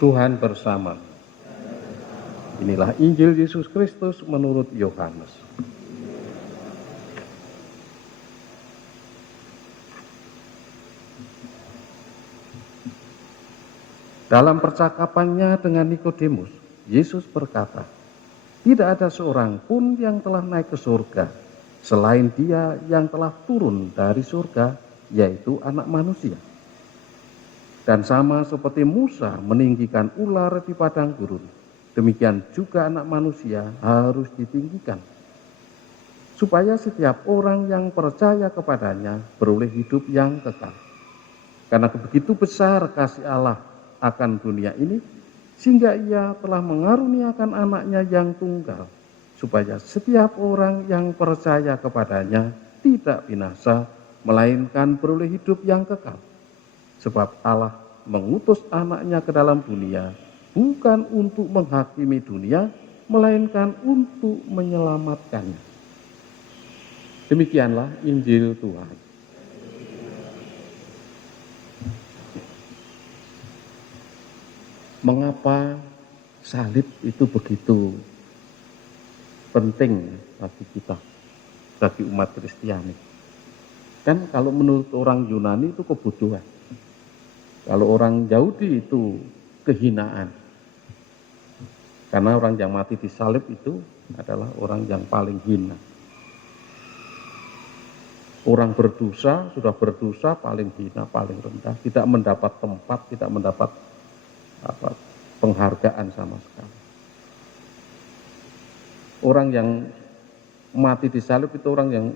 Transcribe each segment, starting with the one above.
Tuhan bersama. Inilah Injil Yesus Kristus menurut Yohanes. Dalam percakapannya dengan Nikodemus, Yesus berkata, "Tidak ada seorang pun yang telah naik ke surga, selain Dia yang telah turun dari surga, yaitu Anak Manusia. Dan sama seperti Musa meninggikan ular di padang gurun, demikian juga Anak Manusia harus ditinggikan, supaya setiap orang yang percaya kepadanya beroleh hidup yang kekal. Karena begitu besar kasih Allah akan dunia ini, sehingga Ia telah mengaruniakan anaknya yang tunggal, supaya setiap orang yang percaya kepadanya tidak binasa, melainkan beroleh hidup yang kekal. Sebab Allah mengutus anaknya ke dalam dunia, bukan untuk menghakimi dunia, melainkan untuk menyelamatkannya." Demikianlah Injil Tuhan. Mengapa salib itu begitu penting bagi kita, bagi umat Kristiani? Kan kalau menurut orang Yunani itu kebutuhan. Kalau orang Yahudi itu kehinaan. Karena orang yang mati di salib itu adalah orang yang paling hina. Orang berdosa, sudah berdosa paling hina, paling rendah, tidak mendapat tempat, tidak mendapat penghargaan sama sekali. Orang yang mati di salib itu orang yang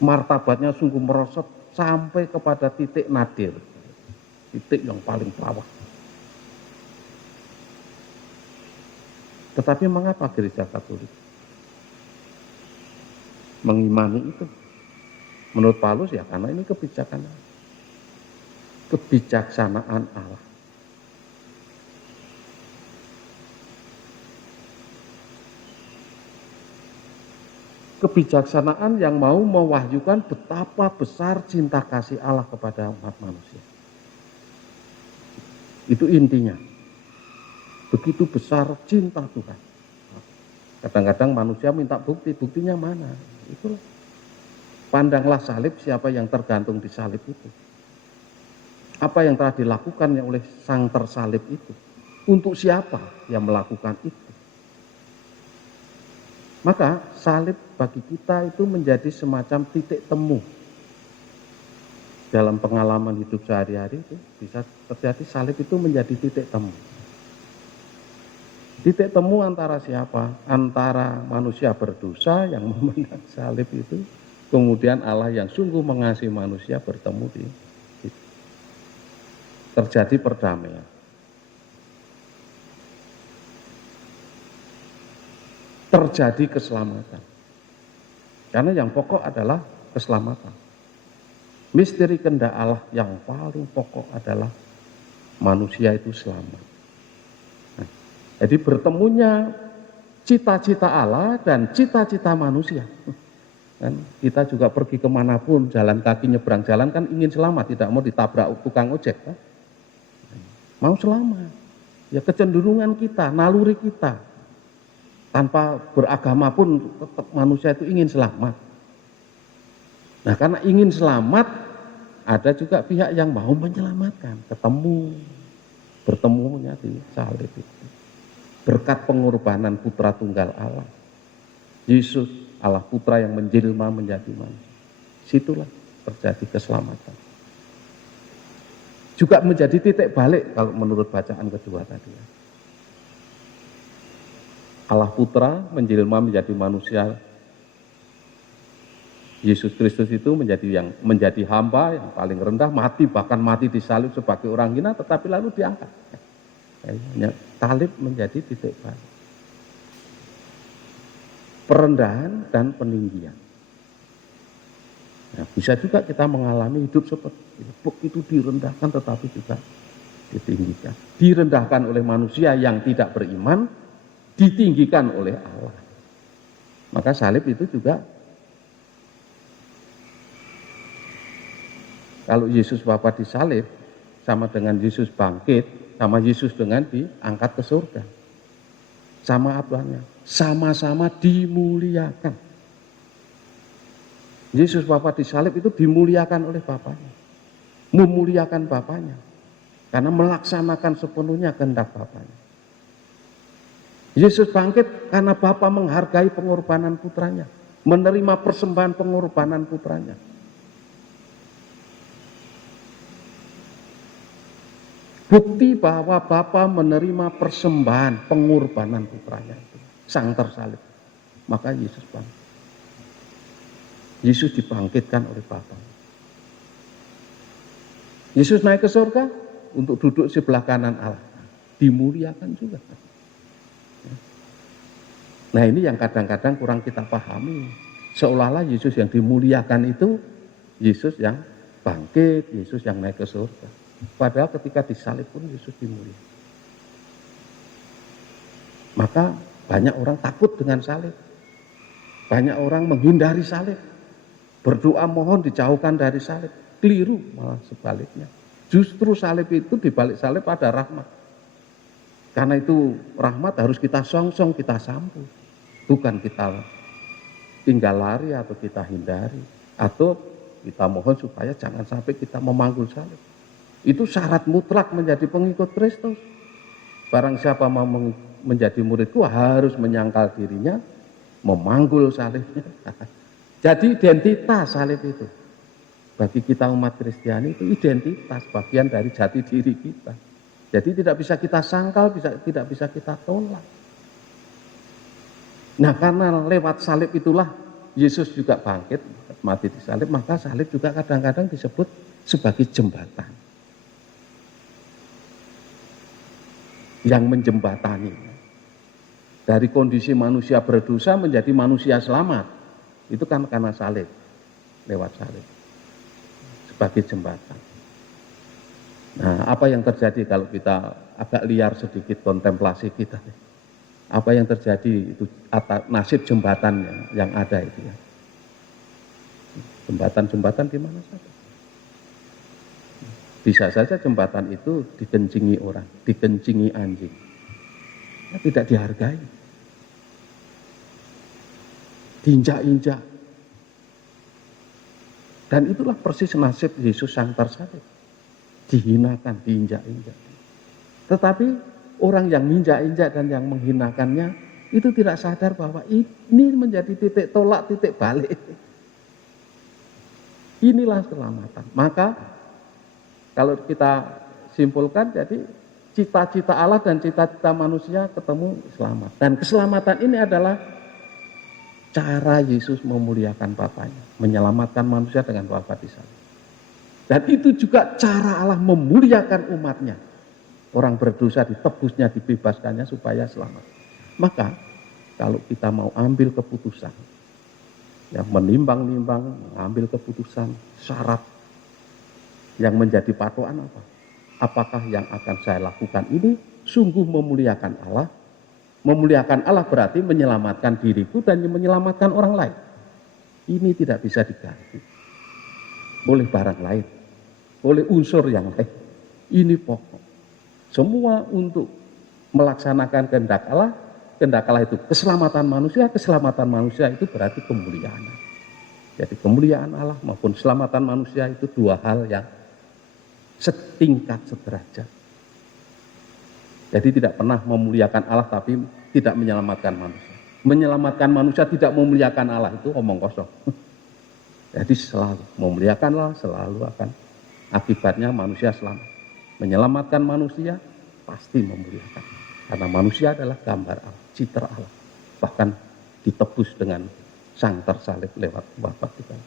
martabatnya sungguh merosot sampai kepada titik nadir, titik yang paling bawah. Tetapi mengapa Gereja Katolik mengimani itu? Menurut Paulus ya karena ini kebijaksanaan Allah. Kebijaksanaan yang mau mewahyukan betapa besar cinta kasih Allah kepada umat manusia. Itu intinya. Begitu besar cinta Tuhan. Kadang-kadang manusia minta bukti, buktinya mana? Itulah. Pandanglah salib, siapa yang tergantung di salib itu. Apa yang telah dilakukan oleh sang tersalib itu. Untuk siapa yang melakukan itu. Maka salib bagi kita itu menjadi semacam titik temu. Dalam pengalaman hidup sehari-hari itu bisa terjadi salib itu menjadi titik temu. Titik temu antara siapa? Antara manusia berdosa yang memandang salib itu, kemudian Allah yang sungguh mengasihi manusia bertemu di situ. Terjadi perdamaian. Terjadi keselamatan. Karena yang pokok adalah keselamatan. Misteri kehendak Allah yang paling pokok adalah manusia itu selamat. Nah, jadi bertemunya cita-cita Allah dan cita-cita manusia. Kan kita juga pergi kemanapun, jalan kaki nyebrang jalan kan ingin selamat, tidak mau ditabrak tukang ojek. Kan? Mau selamat. Ya kecenderungan kita, naluri kita. Tanpa beragama pun tetap manusia itu ingin selamat. Nah karena ingin selamat, ada juga pihak yang mau menyelamatkan. Bertemunya di salib itu. Berkat pengorbanan putra tunggal Allah. Yesus Allah putra yang menjelma menjadi manusia. Situlah terjadi keselamatan. Juga menjadi titik balik kalau menurut bacaan kedua tadi. Allah Putra menjelma menjadi manusia. Yesus Kristus itu menjadi hamba yang paling rendah, bahkan mati disalib sebagai orang hina, tetapi lalu diangkat. Salib menjadi titik balik. Perendahan dan peninggian. Nah, bisa juga kita mengalami hidup seperti itu. Begitu direndahkan tetapi juga ditinggikan. Direndahkan oleh manusia yang tidak beriman, ditinggikan oleh Allah. Maka salib itu juga, kalau Yesus Bapa disalib sama dengan Yesus bangkit, sama Yesus dengan diangkat ke surga. Sama apanya? Sama-sama dimuliakan. Yesus Bapa disalib itu dimuliakan oleh Bapanya. Memuliakan Bapanya. Karena melaksanakan sepenuhnya kehendak Bapanya. Yesus bangkit karena Bapa menghargai pengorbanan putranya. Menerima persembahan pengorbanan putranya. Bukti bahwa Bapa menerima persembahan pengorbanan putranya itu. Sang tersalib. Maka Yesus bangkit. Yesus dibangkitkan oleh Bapa. Yesus naik ke surga untuk duduk sebelah kanan Allah. Dimuliakan juga. Nah ini yang kadang-kadang kurang kita pahami. Seolah-olah Yesus yang dimuliakan itu Yesus yang bangkit, Yesus yang naik ke surga. Padahal ketika disalib pun Yesus dimuliakan. Maka banyak orang takut dengan salib. Banyak orang menghindari salib. Berdoa mohon dijauhkan dari salib. Keliru malah sebaliknya. Justru salib itu, di balik salib ada rahmat. Karena itu rahmat harus kita songsong, kita sambut. Bukan kita tinggal lari atau kita hindari. Atau kita mohon supaya jangan sampai kita memanggul salib. Itu syarat mutlak menjadi pengikut Kristus. Barang siapa mau menjadi muridku harus menyangkal dirinya, memanggul salibnya. Jadi identitas salib itu. Bagi kita umat Kristiani itu identitas, bagian dari jati diri kita. Jadi tidak bisa kita sangkal, tidak bisa kita tolak. Nah karena lewat salib itulah Yesus juga bangkit, mati di salib, maka salib juga kadang-kadang disebut sebagai jembatan. Yang menjembatani. Dari kondisi manusia berdosa menjadi manusia selamat. Itu kan karena salib, lewat salib. Sebagai jembatan. Nah, apa yang terjadi kalau kita agak liar sedikit kontemplasi kita? Apa yang terjadi itu nasib jembatannya yang ada itu ya. Jembatan-jembatan di mana saja. Bisa saja jembatan itu dikencingi orang, dikencingi anjing. Ya, tidak dihargai. Diinjak-injak. Dan itulah persis nasib Yesus sang tersalib. Dihinakan, diinjak-injak. Tetapi orang yang menginjak-injak dan yang menghinakannya itu tidak sadar bahwa ini menjadi titik tolak, titik balik. Inilah keselamatan. Maka kalau kita simpulkan jadi cita-cita Allah dan cita-cita manusia ketemu selamat. Dan keselamatan ini adalah cara Yesus memuliakan Bapanya, menyelamatkan manusia dengan Bapa di sana. Dan itu juga cara Allah memuliakan umatnya. Orang berdosa ditebusnya, dibebaskannya supaya selamat. Maka kalau kita mau ambil keputusan, yang menimbang-nimbang, mengambil keputusan, syarat yang menjadi patokan apa? Apakah yang akan saya lakukan ini sungguh memuliakan Allah? Memuliakan Allah berarti menyelamatkan diriku dan menyelamatkan orang lain. Ini tidak bisa diganti oleh barang lain, oleh unsur yang lain. Ini pokok. Semua untuk melaksanakan kehendak Allah. Kehendak Allah itu keselamatan manusia itu berarti kemuliaan. Jadi kemuliaan Allah maupun keselamatan manusia itu dua hal yang setingkat, sederajat. Jadi tidak pernah memuliakan Allah tapi tidak menyelamatkan manusia. Menyelamatkan manusia tidak memuliakan Allah itu omong kosong. Jadi selalu memuliakan Allah, selalu akan akibatnya manusia selamat. Menyelamatkan manusia pasti memuliakan. Karena manusia adalah gambar Allah, citra Allah. Bahkan ditebus dengan sang tersalib lewat wafat di kayu.